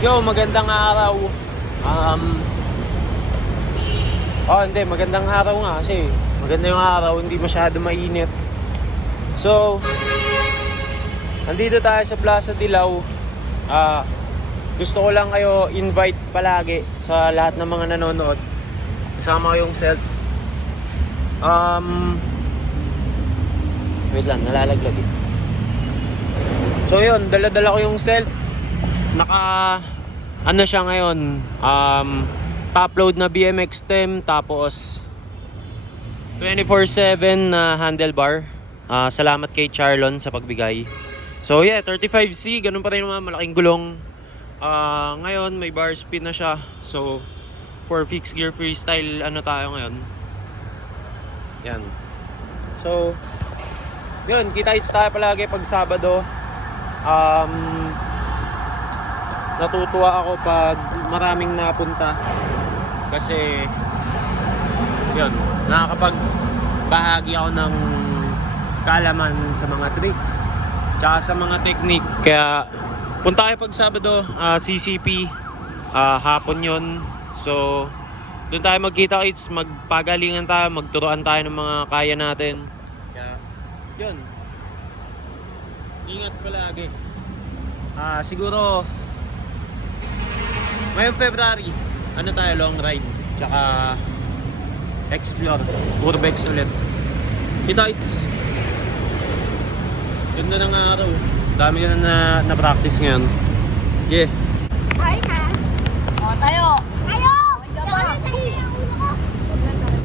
Yo, magandang araw. Hindi, magandang araw nga kasi maganda yung araw, hindi masyado mainit. So, nandito tayo sa Plaza Dilaw. Gusto ko lang kayo invite palagi sa lahat ng mga nanonood. Kasama ko yung self. Wait lang, nalalaglag eh. So yun, dala-dala ko yung self. Ano siya ngayon, top load na BMX stem, tapos 24/7 na handlebar. Salamat kay Charlon sa pagbigay. So yeah, 35C, ganun pa rin naman, malaking gulong. Ngayon may bar spin na siya. So for fixed gear freestyle ano tayo ngayon. Yan. So yun, kita-kits tayo palagi pag Sabado. Natutuwa ako pag maraming napunta kasi yun, nakakapagbahagi ako ng kaalaman sa mga tricks tsaka sa mga technique. Kaya punta kayo pag Sabado, CCP, hapon yun. So doon tayo magkita-kits, magpagalingan tayo, magturuan tayo ng mga kaya natin. Kaya yun, ingat palagi. Siguro ngayong February, ano tayo, long ride tsaka explore, urbex ulit. Kita-kits. Ganda ng araw, dami ka na practice ngayon. Yeah. Hi ha. O tayo.